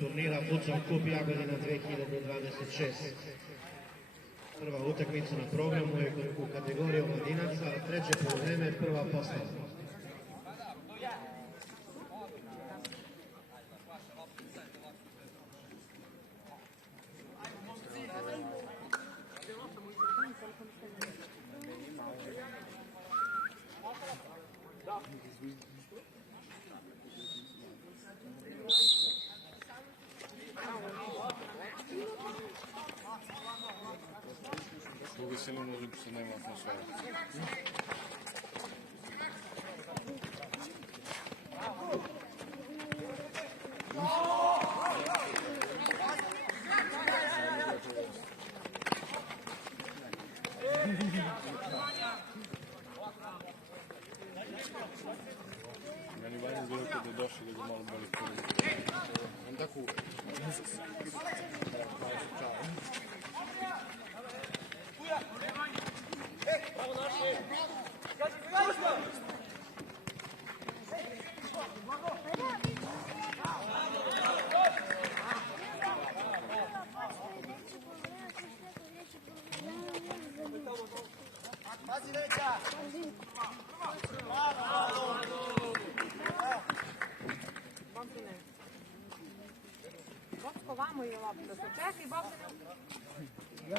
turnira Futsal Kup Jagodina 2026. Prva utakmica na programu je u kategoriji omladinaca, treće poluvreme, prva postava. Veseli može da se nema atmosfera. Meni vanje izgleda kada je došao da ga malo boli prvi. On tako... Vamo i lopta se čeka i boksa ne...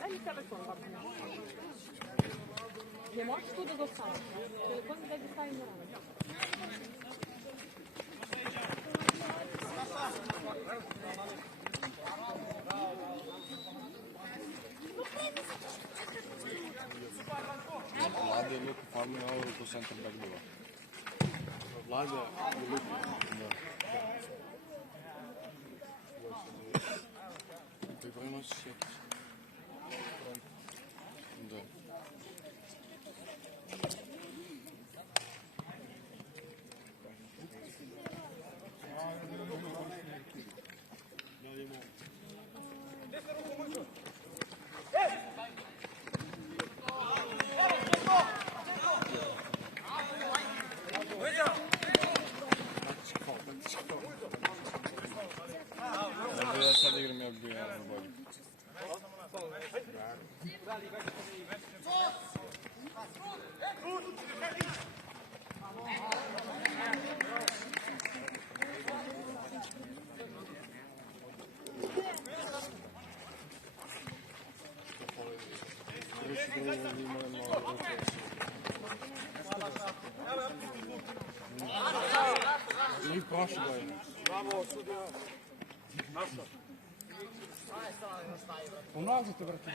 Daj mi telefon, boksa ne. Ne možeš tu da dostaviš. Telefon mi daj da stavim na rano. Vlada je lijepo farmio ovo ko centar back bila. Vlada je lijepo. Da. Ti prenosiš sjetiš. Da. Ja sad igram, ja bi bio jako bolji. Ili prošle godine. Bravo, sudio. Naša. Ponazite, brate.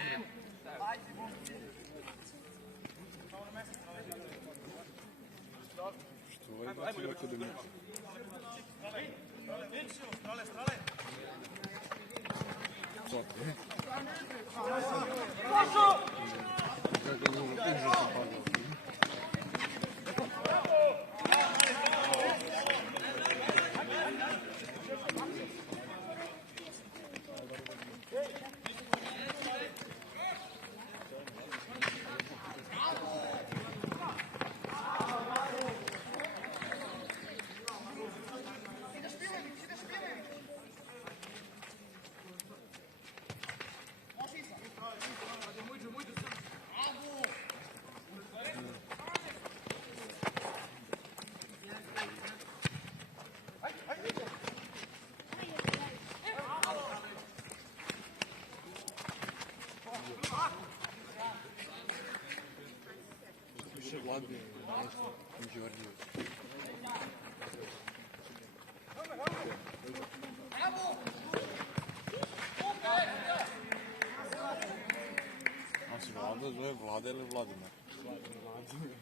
Što ovaj baci u akademici? Strale. Co ti? Kako je ovo užasno padalo. Vladi nešto Đorđević. A si Vlada zove Vlada ili Vladimir? Vladimir.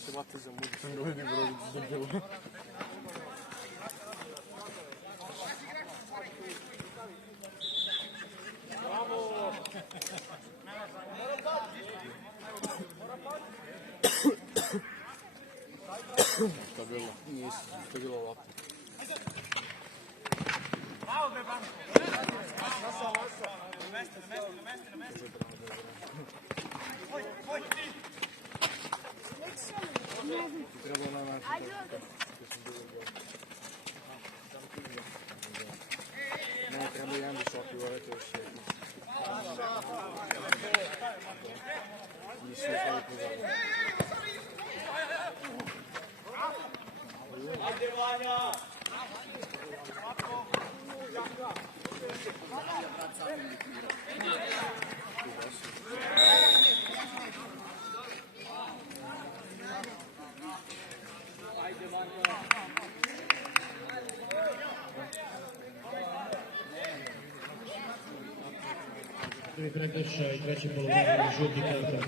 Se bate za muito, não é de bilo. Nisu, to je bilo lopta. Trebalo na način. Ne, treba jedan visoki uvarati još jedno. Nisu je toliko zavrlo. Prvi prekršaj, treći polovreme, žuti karton.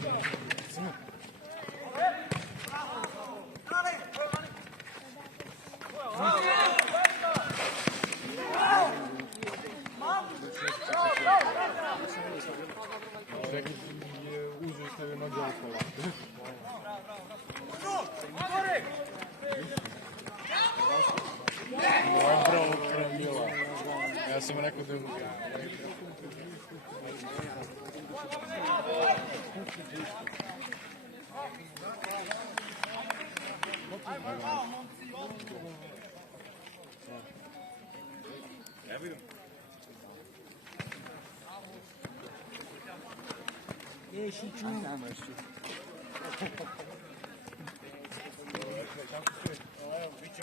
Čekaj, uzeo stavio noge okolo. Ovo je bravo kremila. Ja sam rekao da je ja vidim. Samo još ću. Biće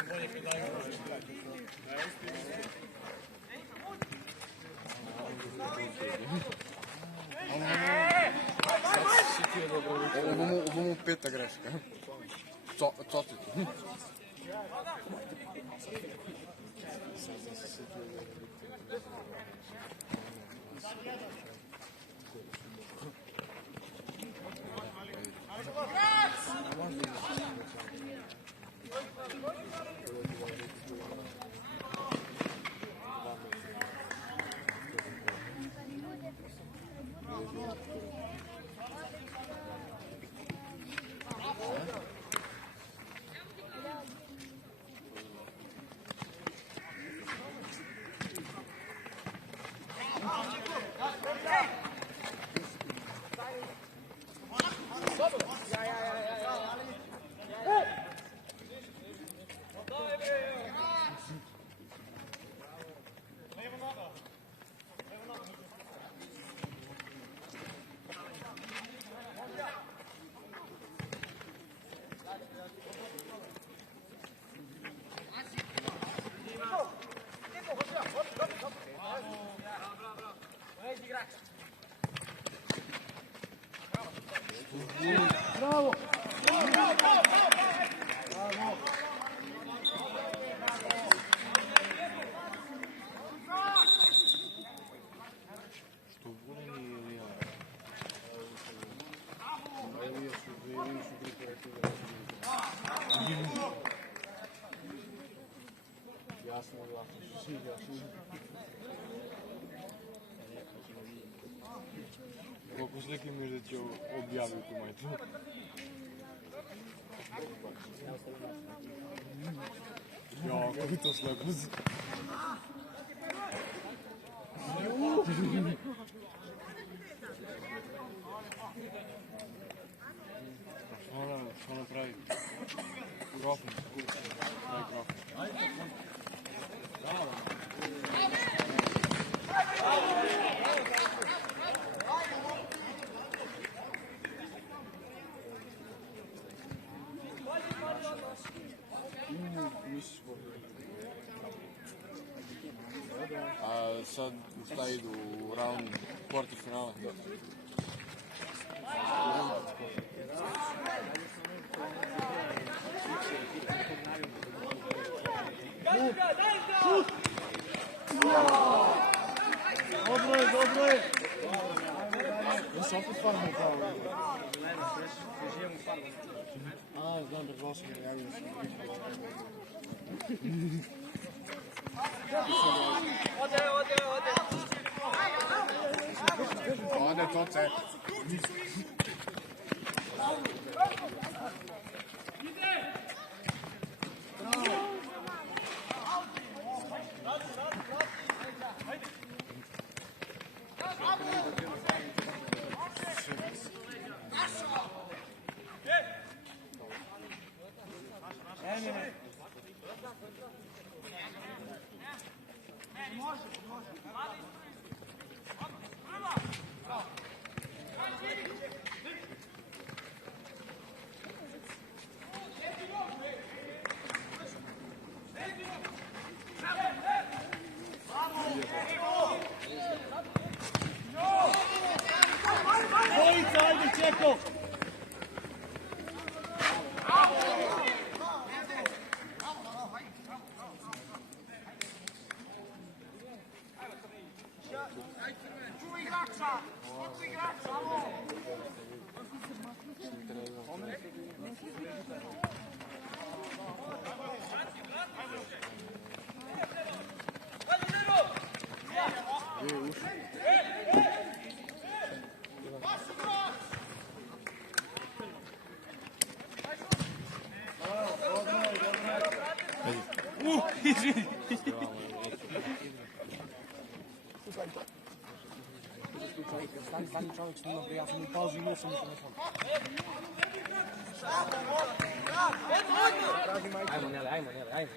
bolje kad daju ovo mu peta greška. Cocit. Bravo! Što bude nije Ilija? Ilija su jasno, svi jasno. Колко слики мисля, че обяви комайто? Ja, който слепост. Какво направи? Грофни. Най-грофни. A sad šta idu u raund kvarti finala? Dobro je! Ja sam opet farmo pravo. A, znam da glasam, javio sam. Ode, to cep. Dvojica, ajde Čeko! Stani čovjek snima prije, ja sam u pauzi imao sam telefon. Ajmo, Nele, ajmo.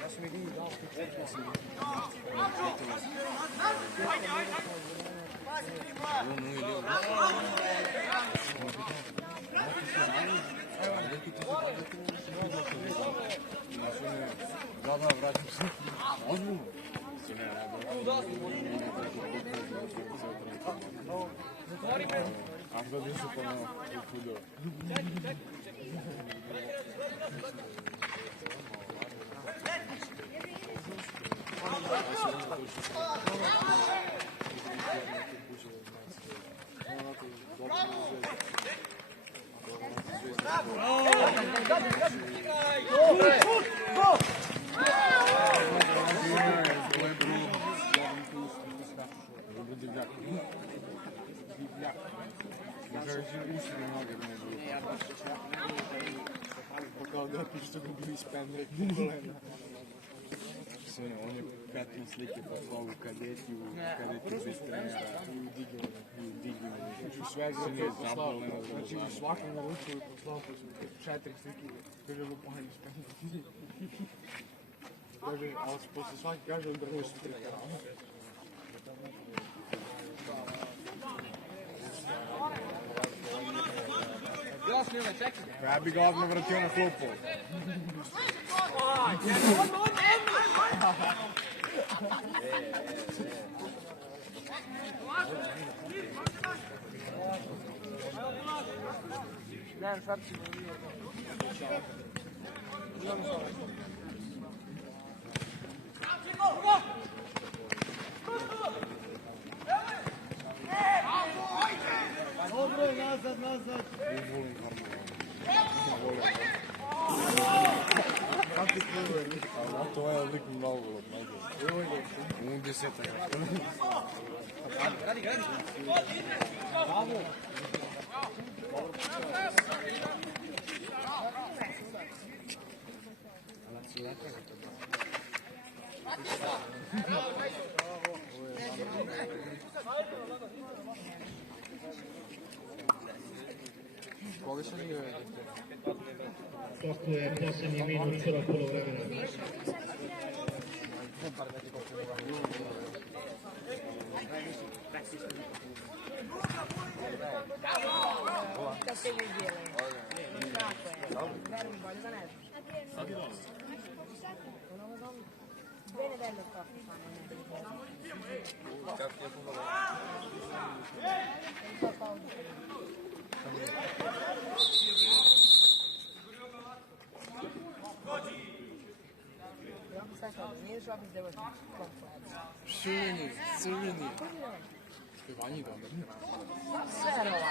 Ja sam ih vidio dao, Dobro, vratim se. Ozbiljno? A što bi se ponovno upudio? Kao da što ga bili spendrek u kolena. On je 15 slike poslao u kadeti bez trenera i u Diginu. Znači u sve je poslao, znači u svakom naruču je poslao 4 slike, kaže lupanje spendrek. Kaže, ali posle svaki kaže da mu su prekarano. Ja bi ga odmah vratio na klupu. Ne, sad ćemo Dobro, nazad. To je lik mnogo najbolje. U 10. Questo è il prossimo minuto per polovremena. Da se vidjeli. Tako je. Vermi bolje za nešto. Bene bello sto. Nije šao bez devojka. Crveni. Pevanje dobro. Serova.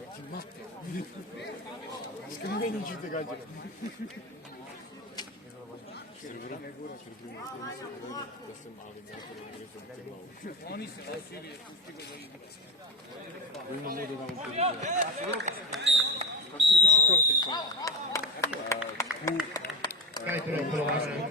Neki mate. Skrmeni ćete gađa. Oni se da Sirije sustigao da igra. Ima modu da mu podržava. Kako se piše korte? Kaj treba polovremena?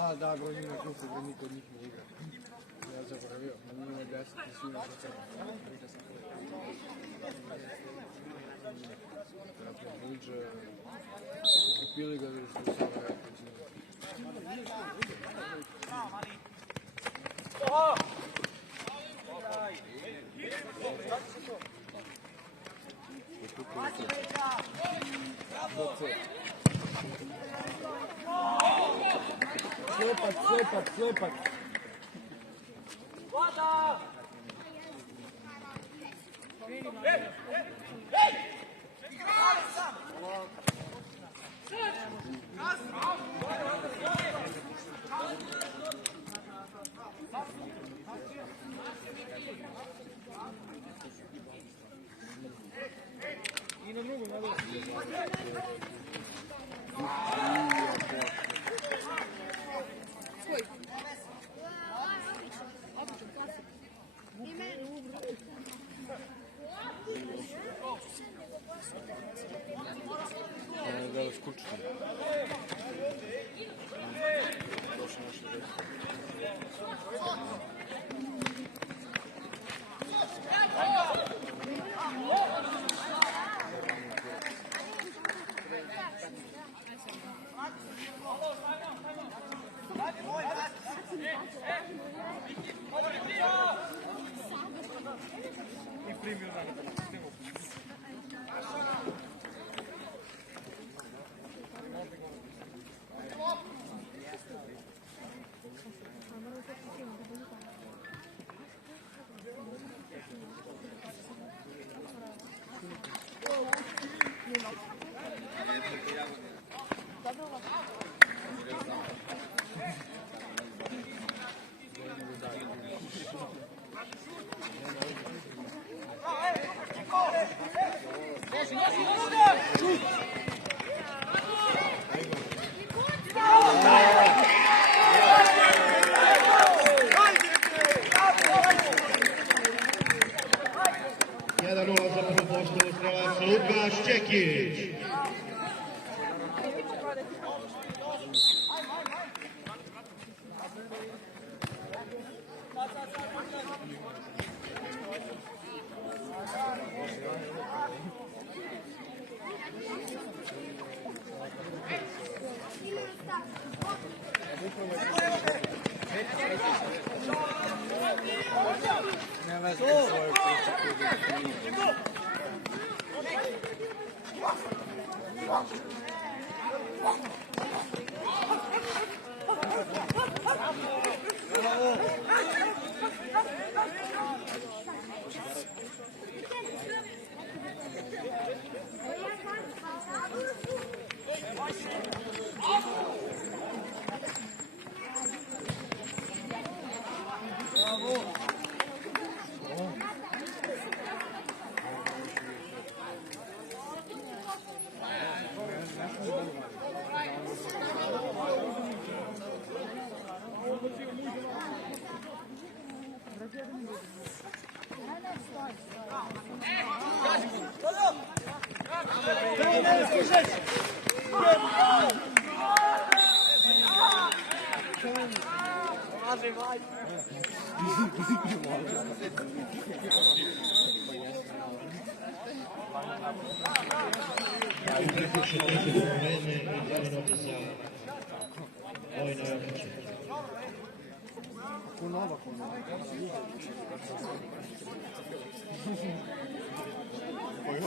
Da, bro, njima klupu, bro, niko od njih ne igra. Ja zaboravio, na njima 10 i svi na što priča sam Luđe, kupili ga da što se ovaj Slepac. I na drugu, na drugu. Da je skučiti. I primio na sistemu. Za prvu poštovu strelac Lukaš Čekić.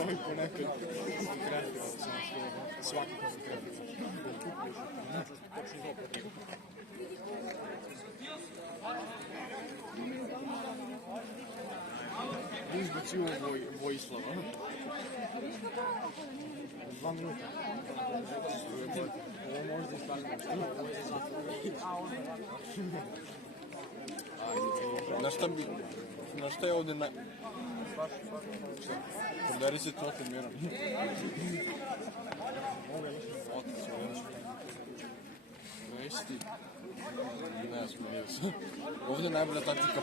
Ovaj ponekad kreativan sam što svakako se kreativan. Izbaci u Vojislava. 2 minuta. Ovo možda stavimo što. Na šta je ovdje na... Podari se tokom mjerom. Otac, već ti. Ne, smirio se. Ovdje je najbolja taktika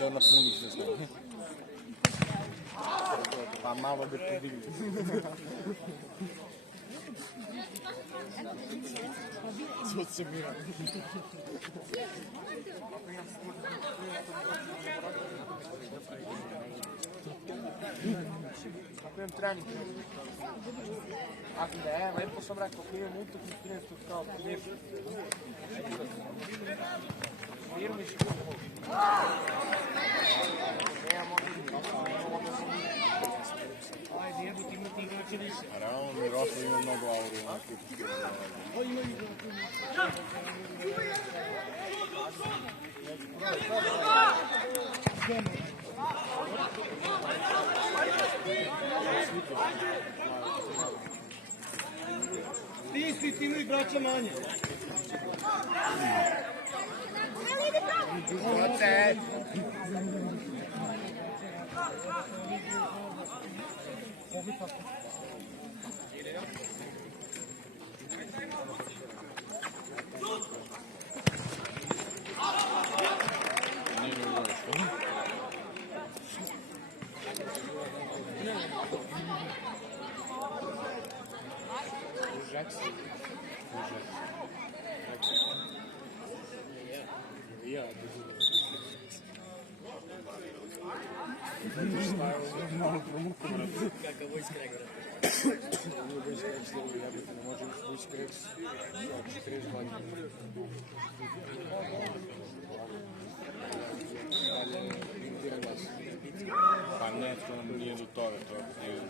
da napuniš sve snage. Pa malo da podigni. Co se mira? Ako imam trening. Ako da je, lepo sam rekao, ako imam utakmicu 13. kao lijepo. Firmiš. Ajde, jebut imati igrače više. Realno, Miroslav ima mnogo auru na kupičke. Ti isti ti imaju braća manje. Oce! Kakav vojsk rekao? Vojsk rekao, jebate, ne može vojsk rekao 40 godina. Pa ne, to nam nije do toga, to je...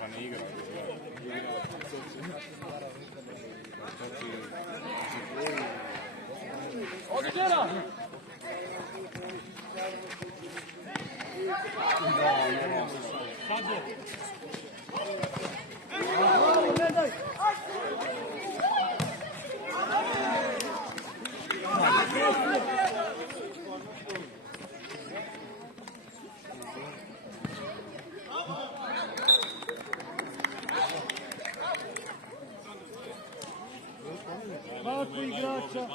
Pa ne igra, Kako igrača?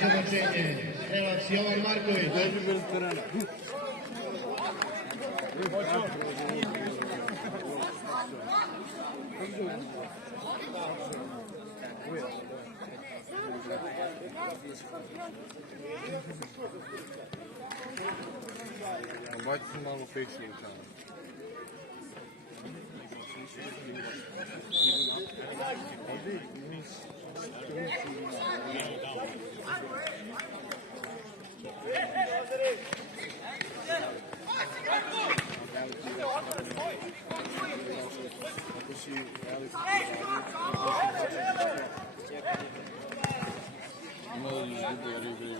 Završenje, strelac Jovan Marković. Baci se malo fiksno u čanu. Ima da izgubi jer igraju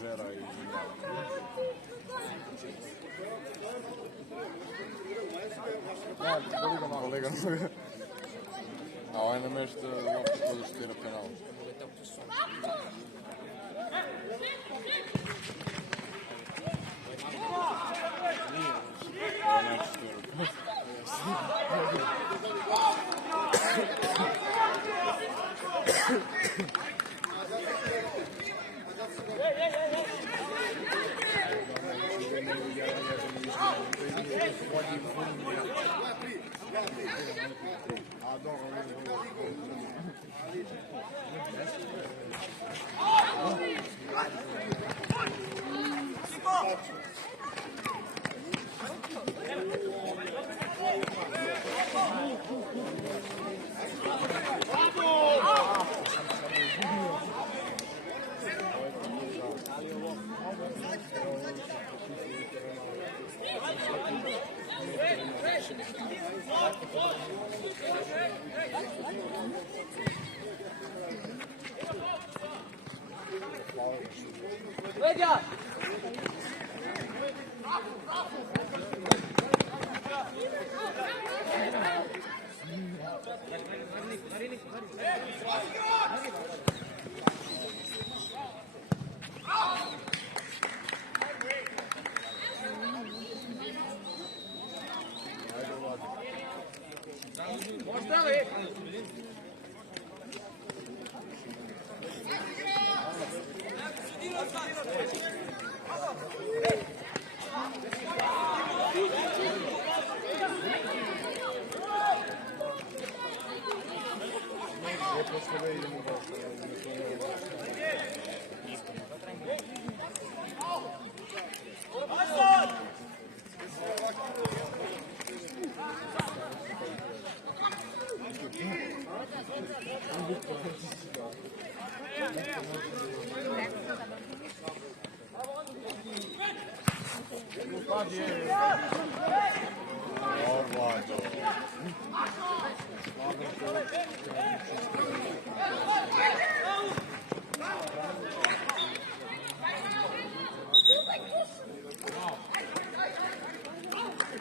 Žera i... Kolega. A ovaj namešta loptu kod da štira penal.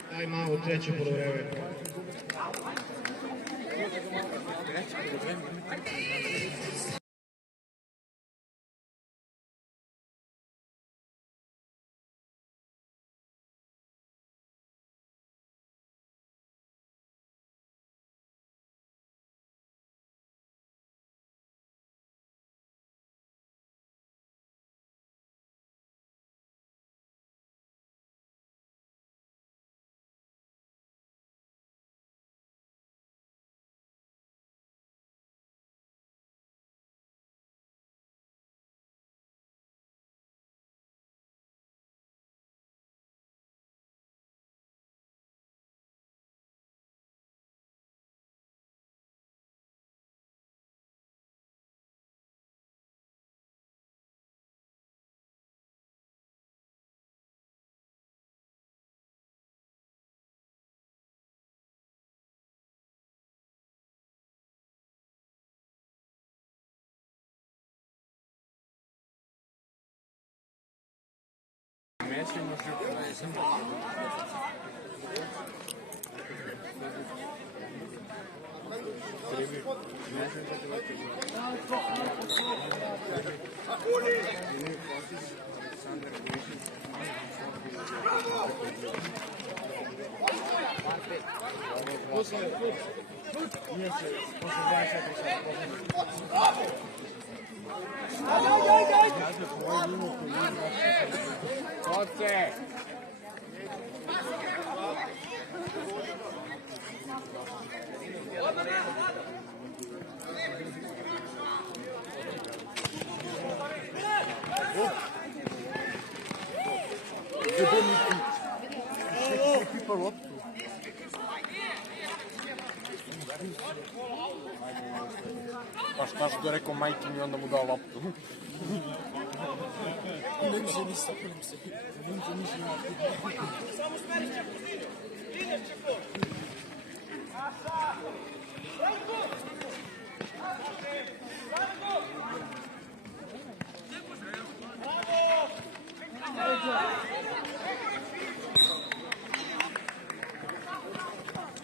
Time out, treće poluvreme. Pa šta što je rekao majke mi, onda mu dao loptu. Ne može ni stopim se. Ne može ništa napraviti. Samo smeriš čepo, ideš čepo.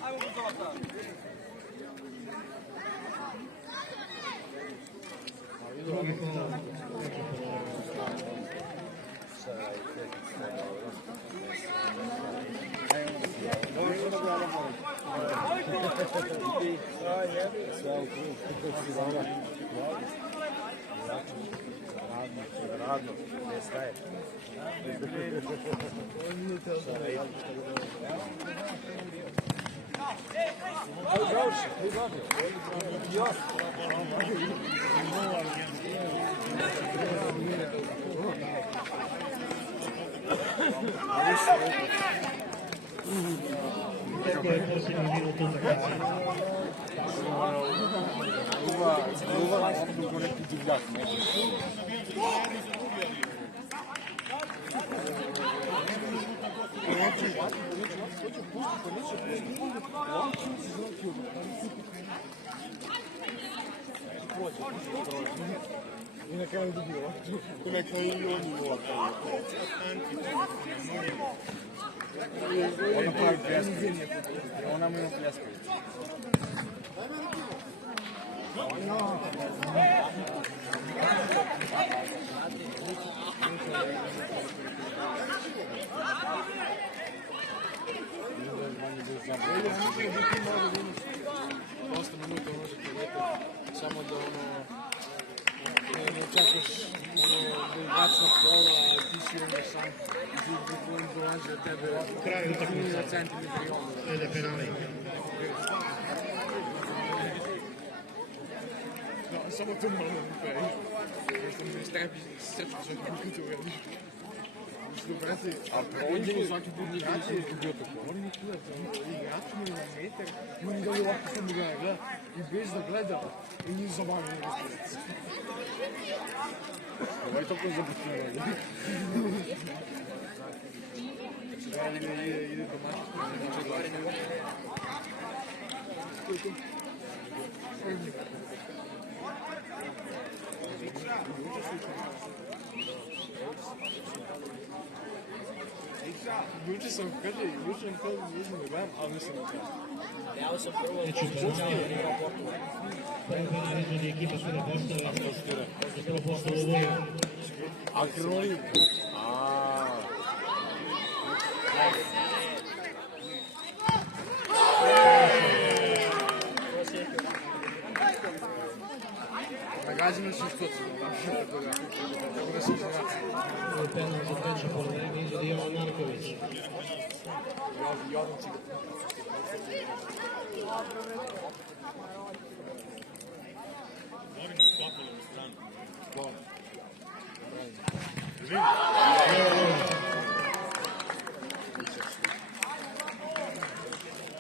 Ajmo, Sve u krug, kako si dobro. Radno, ne staje. Kako je posljednji minut utakmice? Luva, opet neki divljak. I na kraju dobio. I na kraju i on je ova. Ona pravi pljeskavicu. Ona mu ima pljeskavicu. Dosta minuta možete vidjeti, samo da ne čekaš da igrač na pola, a ti si onda sam koji dolazi od tebe U kraju utakmice na centimetar i ono. slede penali. Samo to malo mi pej. Jer sam mi strepi srčan svaki put kad to uradiš. A provođenje svaki put nije bio tako. Oni ne gledaju, igrači mi na metar, i oni daju ovako sam gleda i bez da gleda i njih zabavljaju na gospodicu. Ovo je toliko zabućivanje. Ide domaći. Juče sam, kaže, juče sam htio uzmem da gledam, ali nisam na to. Neću penali. Prvi penal izvodi ekipa Stura Postava. Za prvo postavu u boju. A Kroni... Nagađeno si što se tako da sam znati. Prvi penal za treće polovreme izvodi Jovan Marković. Jovan Cigar.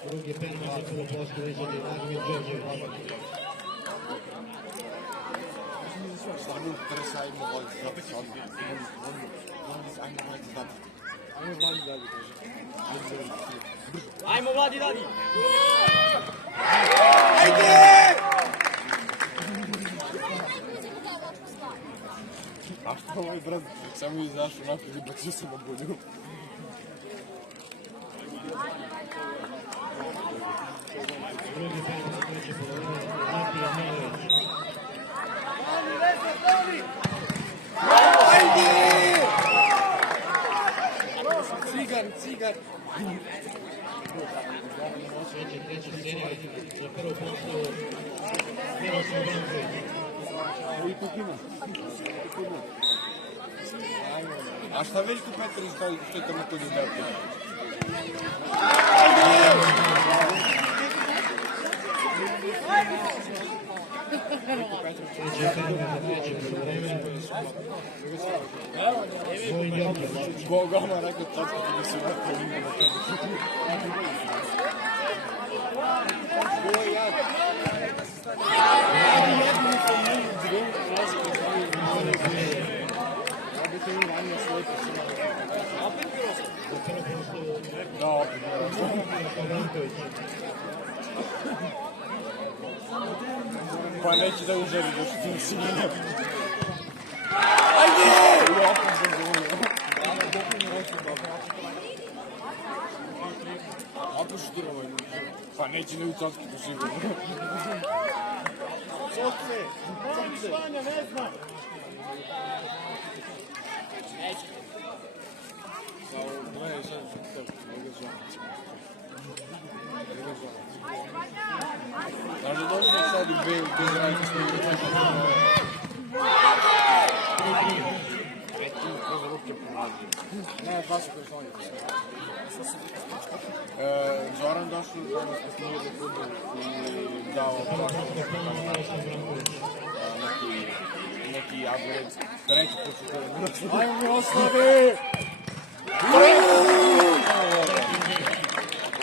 Drugi penal za prvo postavu izvodi Vladimir Đorđević. Stvarno prsa ajmo voditi za opet odbir. Ajmo voditi za opet. Ajmo Vladi dalje, kaže. Ajmo, Vladi, dalje! A što ovaj brat samo izašao naprijed i bacio se na bolju. Drugi penal za treće polovreme Zaki Janović. Cigar! Treća serija za prvu postavu Miroslav Branković. I Kukima. A šta Veljko Petrović što je tamo kod izdavke? Treća penal za treće polovreme. Vojin Jokić. Goma rekao tako da se vrata ima na tebi. Bilo je jak. Jedni po njih drugi razliku znaju znaju. Ja bi to im ranije slijepo sve. Za prvu postavu Da, opet. Miroslav Branković. Pa neće da užari da što ti si njena. Ajde! I opet zadovoljno. Ako šturova je ljudi. Pa neće ne u cocki to sigurno. Cokce! Vanja, ne zna! Gledaj sad, mogu zvoniti. Znači došli sad u bez različne igrače. Ne, dva su personalni. Zoran došao danas kad smo uvijek futbol i dao neki agoret. Treći put su to Ajmo Miroslavi!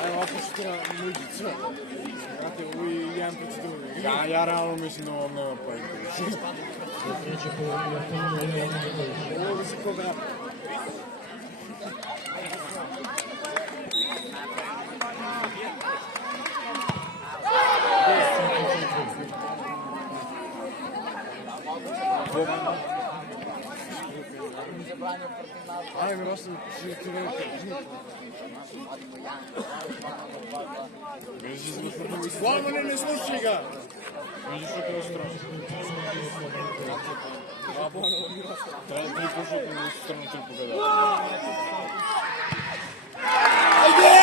Ajmo ovako što treba nuđicu. Znate, ovi jedan put drugi. Ja realno mislim da ovom nema pojenta. Treće polovreme ponovno Jovan Marković. Ovo se koga napada. Ajde Miroslav, što ti rekao? Slomane, ne slušaj ga! Vidiš što je strano. Treba da ti pošao kada su strano tri pobjeda. Ajde!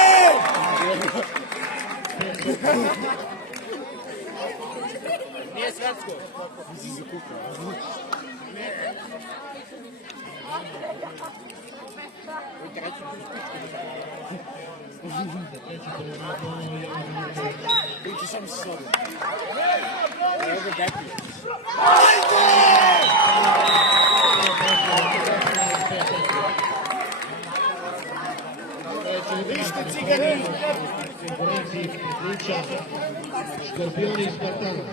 Nije svetsko. Si zakukao. Biće sam se sobi. Evo ga Bepi. Ništa cigani! Konkurenciji Liča, Škorpioni i Spartana.